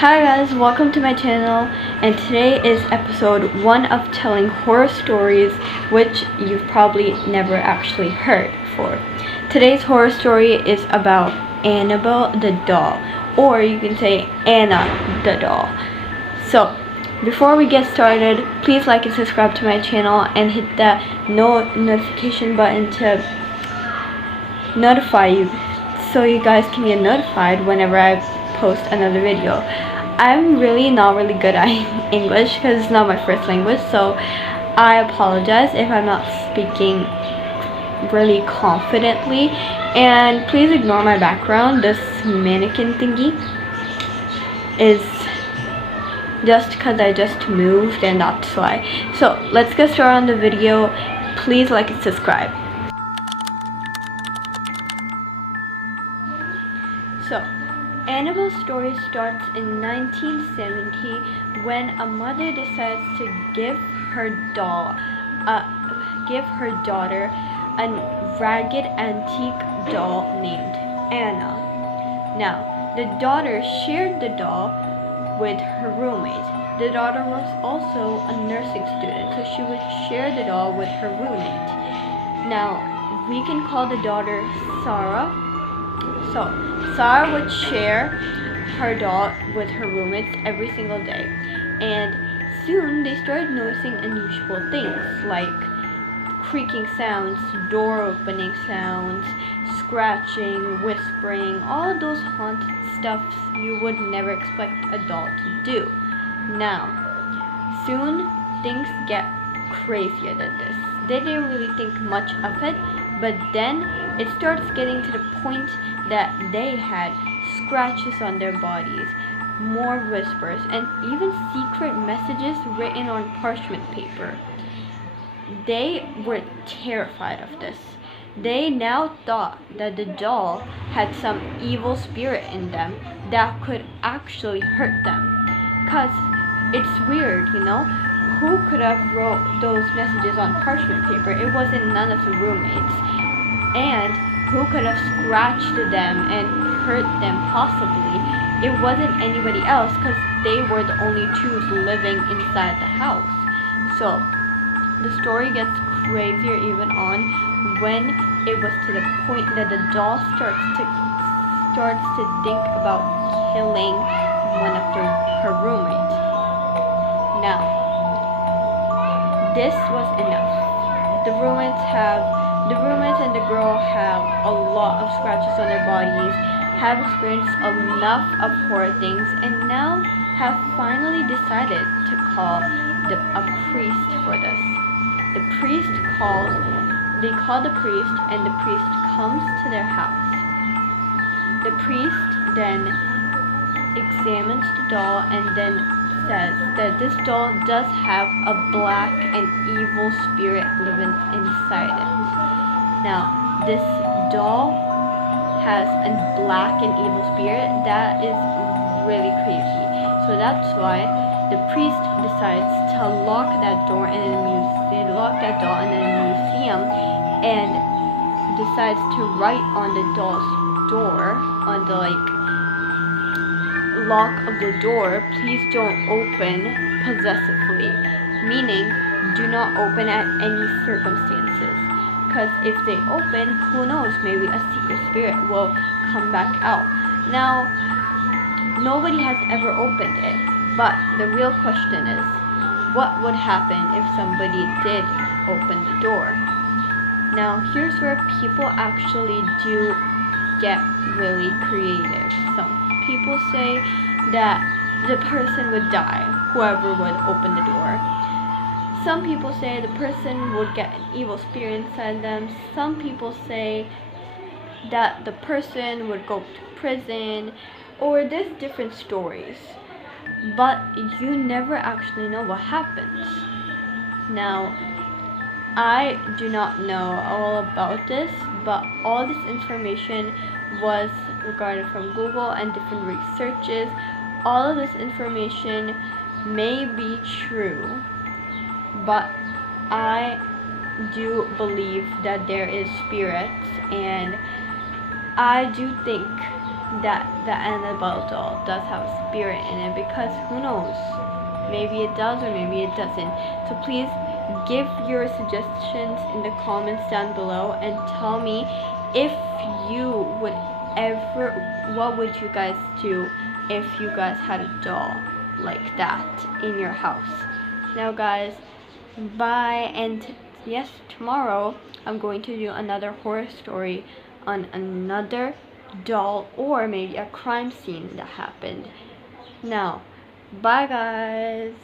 Hi guys, welcome to my channel, and today is episode 1 of telling horror stories which you've probably never actually heard before. Today's horror story is about Annabelle the doll, or you can say Anna the doll. So, before we get started, please like and subscribe to my channel and hit that notification button to notify you so you guys can get notified whenever I post another video. I'm really not really good at English because it's not my first language, so I apologize if I'm not speaking really confidently, and please ignore my background. This mannequin thingy is just because I just moved, and that's why. So let's get started on the video. Please like and subscribe. So, Annabelle's story starts in 1970 when a mother decides to give her daughter a ragged antique doll named Anna. Now, the daughter shared the doll with her roommate. The daughter was also a nursing student, so she would share the doll with her roommate. Now, we can call the daughter Sarah. So, Sarah would share her doll with her roommates every single day, and soon they started noticing unusual things like creaking sounds, door opening sounds, scratching, whispering, all of those haunted stuff you would never expect a doll to do. Now, soon things get crazier than this. They didn't really think much of it, but then it starts getting to the point that they had scratches on their bodies, more whispers, and even secret messages written on parchment paper. They were terrified of this. They now thought that the doll had some evil spirit in them that could actually hurt them. 'Cause it's weird, Who could have wrote those messages on parchment paper? It wasn't none of the roommates. And who could have scratched them and hurt them possibly? It wasn't anybody else, because they were the only two living inside the house. So the story gets crazier even on when it was to the point that the doll starts to think about killing one of her roommates. Now, this was enough. The roommates and the girl have a lot of scratches on their bodies, have experienced enough of horror things, and now have finally decided to call a priest for this. They call the priest, and the priest comes to their house. The priest then examines the doll and then says that this doll does have a black and evil spirit living inside it. Now, this doll has a black and evil spirit that is really crazy. So that's why the priest decides to lock that door in a museum, and decides to write on the doll's door, on the lock of the door, "Please don't open possessively," meaning do not open at any circumstances. Because if they open, who knows, maybe a secret spirit will come back out. Now, nobody has ever opened it, but the real question is, what would happen if somebody did open the door? Now, here's where people actually do get really creative. Some people say that the person would die, whoever would open the door. Some people say the person would get an evil spirit inside them. Some people say that the person would go to prison, or there's different stories. But you never actually know what happens. Now, I do not know all about this, but all this information was regarded from Google and different researches. All of this information may be true, but I do believe that there is spirits, and I do think that the Annabelle doll does have a spirit in it, because who knows? Maybe it does or maybe it doesn't. So please give your suggestions in the comments down below and tell me if you would ever, what would you guys do if you guys had a doll like that in your house. Now guys, bye, and yes, tomorrow I'm going to do another horror story on another doll or maybe a crime scene that happened. Now, bye guys.